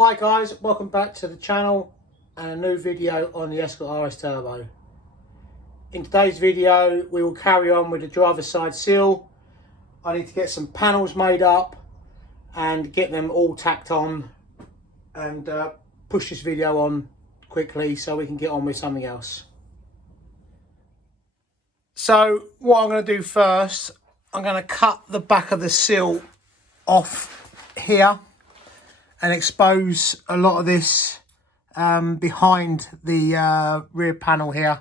Hi guys, welcome back to the channel and a new video on the Escort RS Turbo. In today's video we will carry on with the driver's side sill. I need to get some panels made up and get them all tacked on and push this video on quickly so we can get on with something else. So what I'm going to do first, I'm going to cut the back of the sill off here and expose a lot of this behind the rear panel here.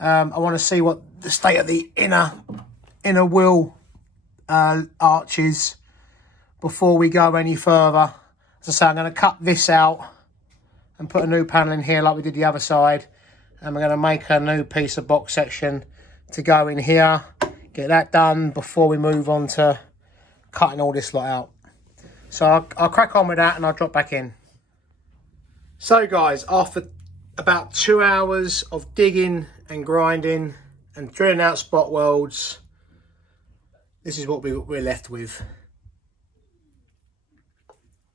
I want to see what the state of the inner wheel arch is before we go any further. As I say, I'm going to cut this out and put a new panel in here like we did the other side, and we're going to make a new piece of box section to go in here. Get that done before we move on to cutting all this lot out. So I'll crack on with that and I'll drop back in. So guys, after about 2 hours of digging and grinding and drilling out spot welds, this is what we're left with.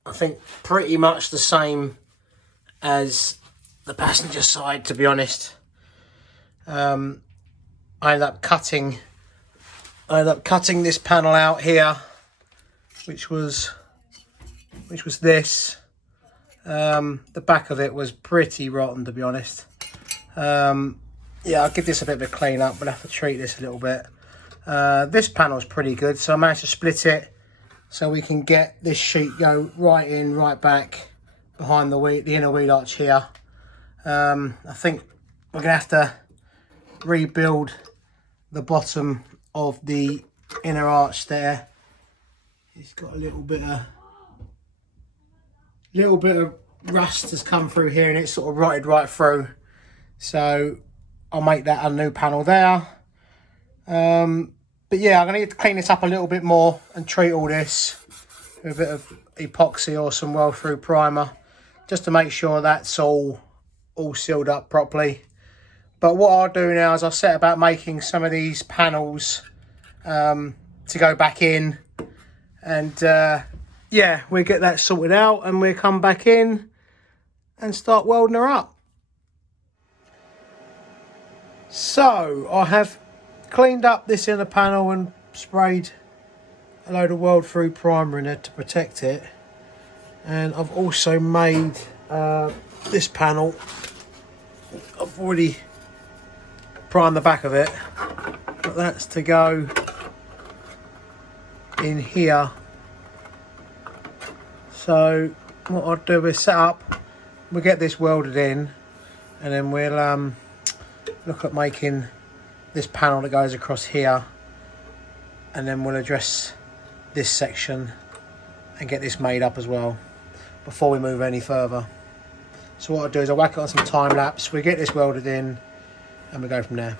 I think pretty much the same as the passenger side, to be honest. I ended up cutting this panel out here, which was this. The back of it was pretty rotten, to be honest. Yeah, I'll give this a bit of a clean up. We'll have to treat this a little bit. This panel's pretty good, so I managed to split it so we can get this sheet go right in, right back behind the inner wheel arch here. I think we're gonna have to rebuild the bottom of the inner arch there. It's got a little bit of rust has come through here and it's sort of rotted right through, so I'll make that a new panel there. But yeah, I'm gonna need to clean this up a little bit more and treat all this with a bit of epoxy or some weld through primer just to make sure that's all sealed up properly. But what I'll do now is I'll set about making some of these panels to go back in, and yeah, we'll get that sorted out and we'll come back in and start welding her up. So I have cleaned up this inner panel and sprayed a load of weld through primer in it to protect it, and I've also made this panel. I've already primed the back of it, but that's to go in here. So what I'll do is set up, we'll get this welded in, and then we'll look at making this panel that goes across here, and then we'll address this section and get this made up as well before we move any further. So what I'll do is I'll whack it on some time lapse, we get this welded in, and we go from there.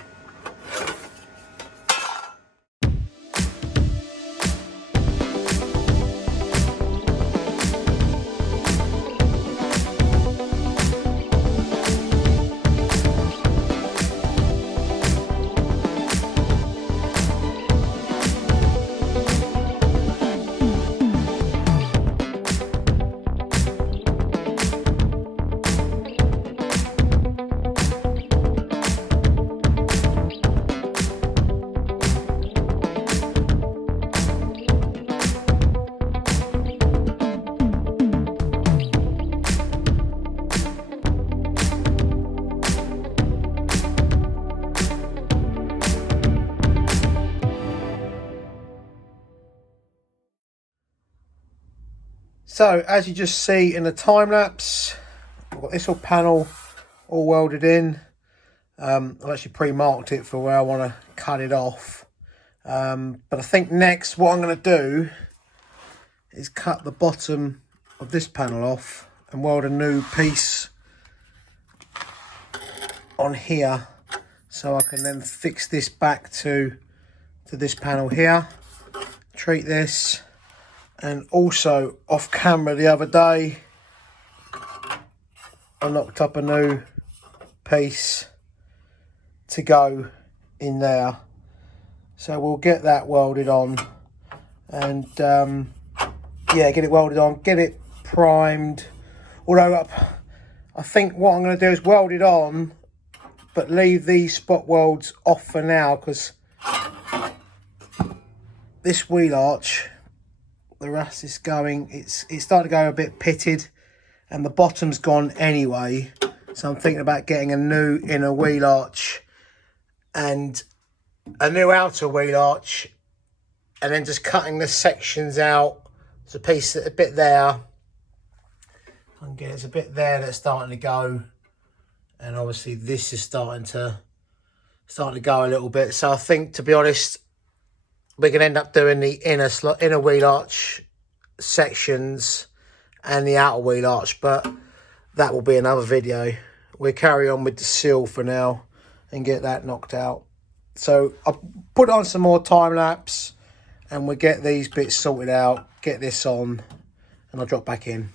So as you just see in the time lapse, I've got this whole panel all welded in. I've actually pre-marked it for where I want to cut it off. But I think next what I'm going to do is cut the bottom of this panel off and weld a new piece on here, so I can then fix this back to this panel here, treat this. And also off camera the other day, I knocked up a new piece to go in there. So we'll get that welded on and yeah, get it welded on, get it primed, Although I think what I'm going to do is weld it on, but leave these spot welds off for now, because this wheel arch, the rust is going, it's starting to go a bit pitted, and the bottom's gone anyway. So I'm thinking about getting a new inner wheel arch and a new outer wheel arch, and then just cutting the sections out. There's a bit there. Again, there's a bit there that's starting to go, and obviously this is starting to go a little bit. So I think, to be honest, we're going to end up doing the inner wheel arch sections and the outer wheel arch, but that will be another video. We'll carry on with the sill for now and get that knocked out. So I'll put on some more time lapse and we'll get these bits sorted out, get this on, and I'll drop back in.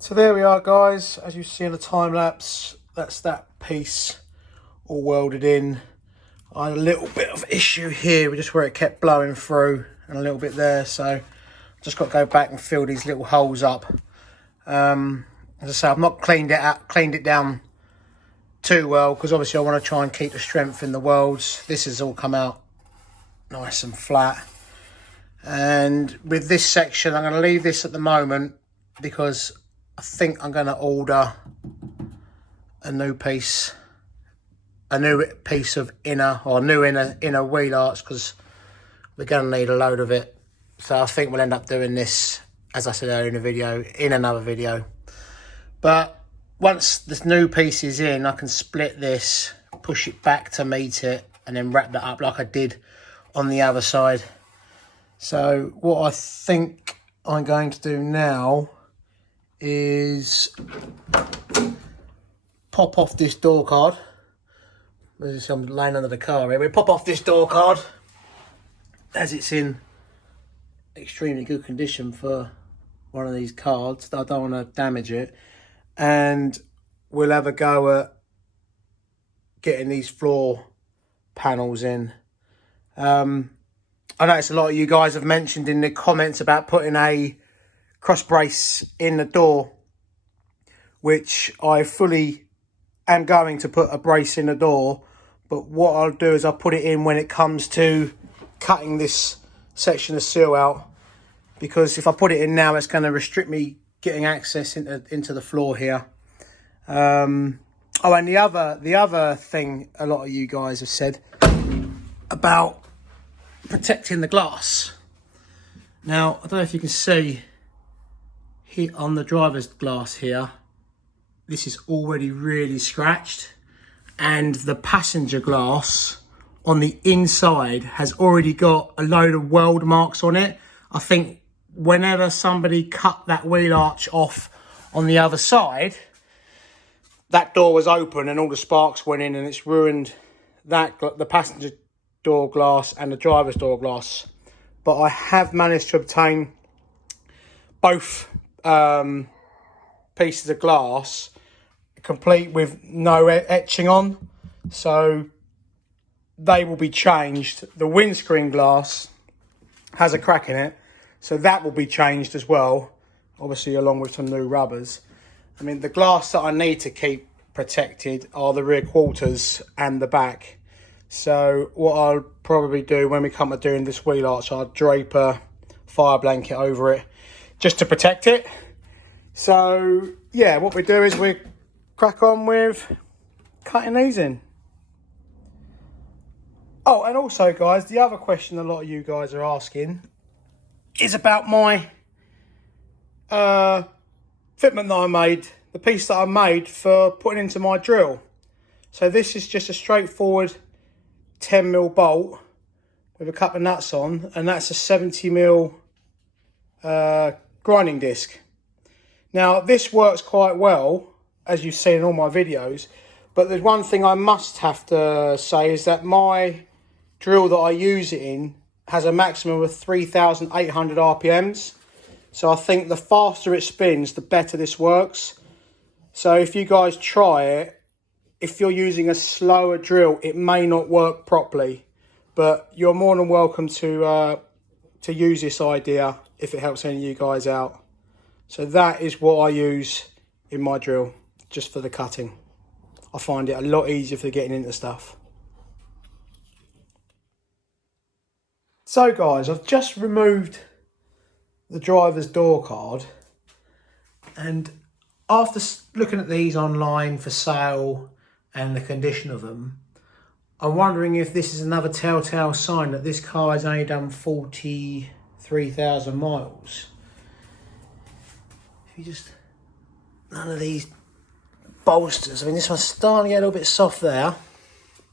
So there we are, guys. As you see in the time lapse, that's that piece all welded in. I had a little bit of issue here, just where it kept blowing through, and a little bit there. So just got to go back and fill these little holes up. As I say, I've not cleaned it down too well, because obviously I want to try and keep the strength in the welds. This has all come out nice and flat. And with this section, I'm going to leave this at the moment, because I think I'm going to order a new piece of inner wheel arch, because we're going to need a load of it. So I think we'll end up doing this, as I said earlier in another video. But once this new piece is in, I can split this, push it back to meet it, and then wrap that up like I did on the other side. So what I think I'm going to do now is pop off this door card. As you see, I'm laying under the car here. We pop off this door card, as it's in extremely good condition for one of these cards. I don't want to damage it, and we'll have a go at getting these floor panels in. I noticed a lot of you guys have mentioned in the comments about putting a cross brace in the door, which I fully am going to put a brace in the door. But what I'll do is I'll put it in when it comes to cutting this section of sill out, because if I put it in now, it's going to restrict me getting access into the floor here. Oh, and the other thing a lot of you guys have said about protecting the glass. Now, I don't know if you can see here on the driver's glass here, this is already really scratched, and the passenger glass on the inside has already got a load of weld marks on it. I think whenever somebody cut that wheel arch off on the other side, that door was open and all the sparks went in, and it's ruined the passenger door glass and the driver's door glass. But I have managed to obtain both pieces of glass complete with no etching on, so they will be changed. The windscreen glass has a crack in it, so that will be changed as well, obviously along with some new rubbers. I mean, the glass that I need to keep protected are the rear quarters and the back. So what I'll probably do when we come to doing this wheel arch, I'll drape a fire blanket over it just to protect it. So yeah, what we do is we crack on with cutting these in. Oh, and also guys, the other question a lot of you guys are asking is about my fitment that I made, the piece that I made for putting into my drill. So this is just a straightforward 10mm bolt with a couple of nuts on, and that's a 70mm grinding disc. Now this works quite well, as you've seen in all my videos, but there's one thing I must have to say is that my drill that I use it in has a maximum of 3,800 RPMs. So I think the faster it spins, the better this works. So if you guys try it, if you're using a slower drill, it may not work properly, but you're more than welcome to use this idea if it helps any of you guys out. So that is what I use in my drill, just for the cutting. I find it a lot easier for getting into stuff. So guys, I've just removed the driver's door card, and after looking at these online for sale and the condition of them, I'm wondering if this is another telltale sign that this car has only done 43,000 miles. If you just, none of these bolsters, I mean this one's starting to get a little bit soft there,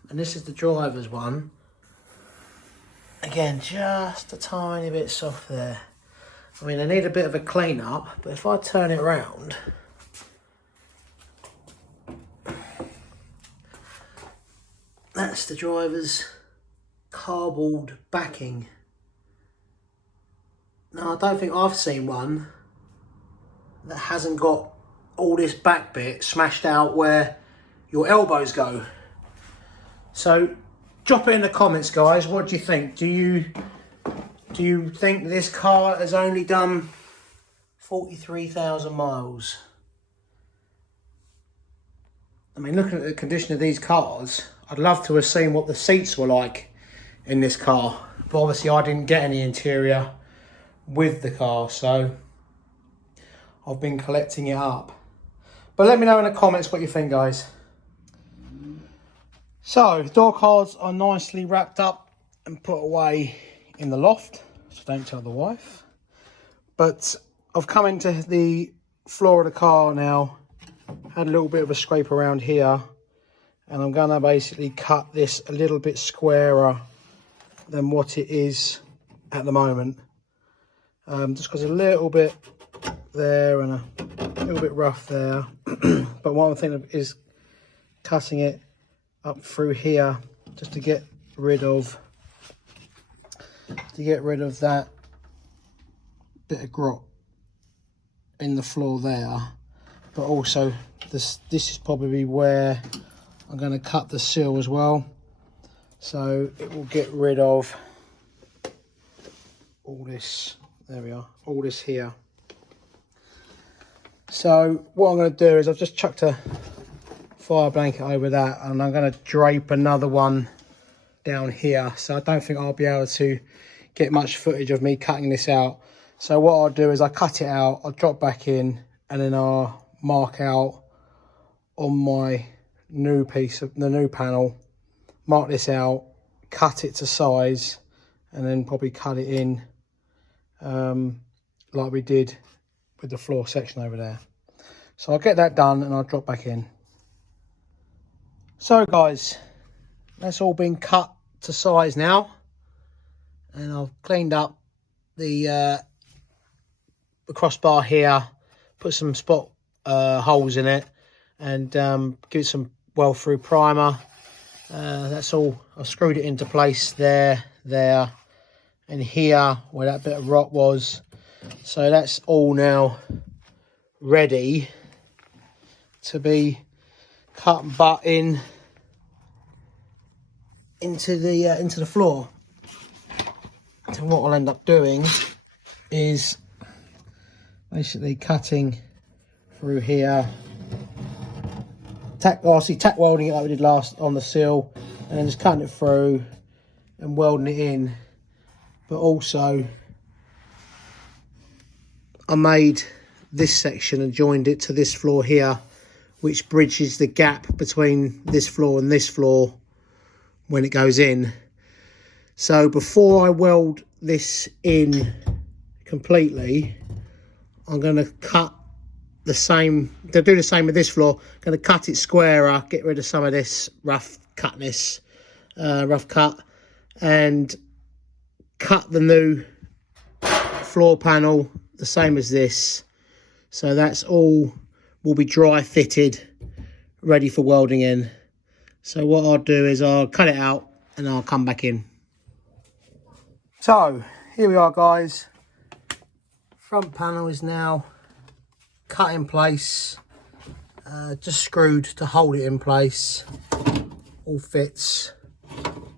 and this is the driver's one. Again, just a tiny bit soft there. I mean, I need a bit of a clean up, but if I turn it round, that's the driver's cardboard backing. Now, I don't think I've seen one that hasn't got all this back bit smashed out where your elbows go. So drop it in the comments, guys. What do you think? Do you think this car has only done 43,000 miles? I mean, looking at the condition of these cars, I'd love to have seen what the seats were like in this car. But obviously I didn't get any interior with the car, so I've been collecting it up. But let me know in the comments what you think, guys. So, door cards are nicely wrapped up and put away in the loft, so don't tell the wife. But I've come into the floor of the car now, had a little bit of a scrape around here, and I'm going to basically cut this a little bit squarer than what it is at the moment. Just because a little bit there and a little bit rough there. But what I'm thinking of is cutting it up through here just to get rid of that bit of grot in the floor there. But also this is probably where I'm going to cut the sill as well, so it will get rid of all this. There we are, all this here. So what I'm going to do is I've just chucked a fire blanket over that, and I'm going to drape another one down here, so I don't think I'll be able to get much footage of me cutting this out. So what I'll do is I cut it out, I'll drop back in, and then I'll mark out on my new piece of the new panel, mark this out, cut it to size, and then probably cut it in like we did with the floor section over there. So I'll get that done and I'll drop back in. So guys, that's all been cut to size now, and I've cleaned up the crossbar here, put some spot holes in it, and give it some well through primer. That's all. I've screwed it into place there, and here where that bit of rock was. So that's all now ready to be cut and butt in into the floor. So what I'll end up doing is basically cutting through here, tack welding it like we did last on the sill, and then just cutting it through and welding it in. But also I made this section and joined it to this floor here, which bridges the gap between this floor and this floor when it goes in. So before I weld this in completely, I'm going to cut the same, to do the same with this floor. I'm going to cut it squarer, get rid of some of this rough cut, and cut the new floor panel the same as this. So that's all will be dry fitted, ready for welding in. So what I'll do is I'll cut it out and I'll come back in. So here we are guys, front panel is now cut in place, just screwed to hold it in place. All fits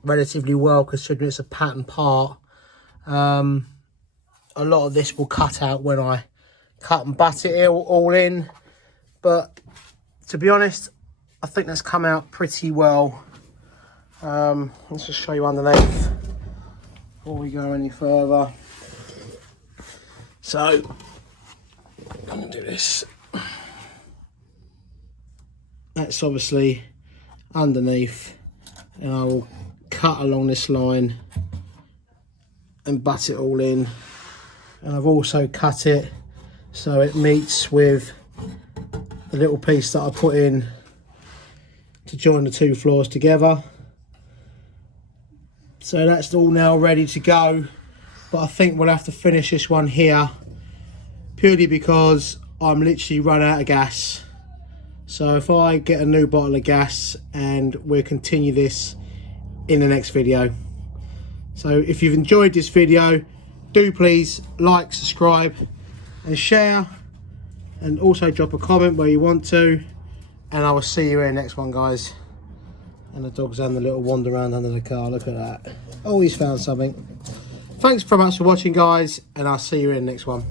relatively well considering it's a pattern part. A lot of this will cut out when I cut and butt it all in, but to be honest, I think that's come out pretty well. Let's just show you underneath before we go any further. So I'm going to do this. That's obviously underneath, and I will cut along this line and butt it all in. And I've also cut it so it meets with the little piece that I put in to join the two floors together. So that's all now ready to go, but I think we'll have to finish this one here purely because I'm literally run out of gas. So if I get a new bottle of gas, and we'll continue this in the next video. So if you've enjoyed this video, do please like, subscribe and share, and also drop a comment where you want to, and I will see you in the next one guys. And the dog's having a little wander around under the car, look at that. Oh, he's found something. Thanks very much for watching guys, and I'll see you in the next one.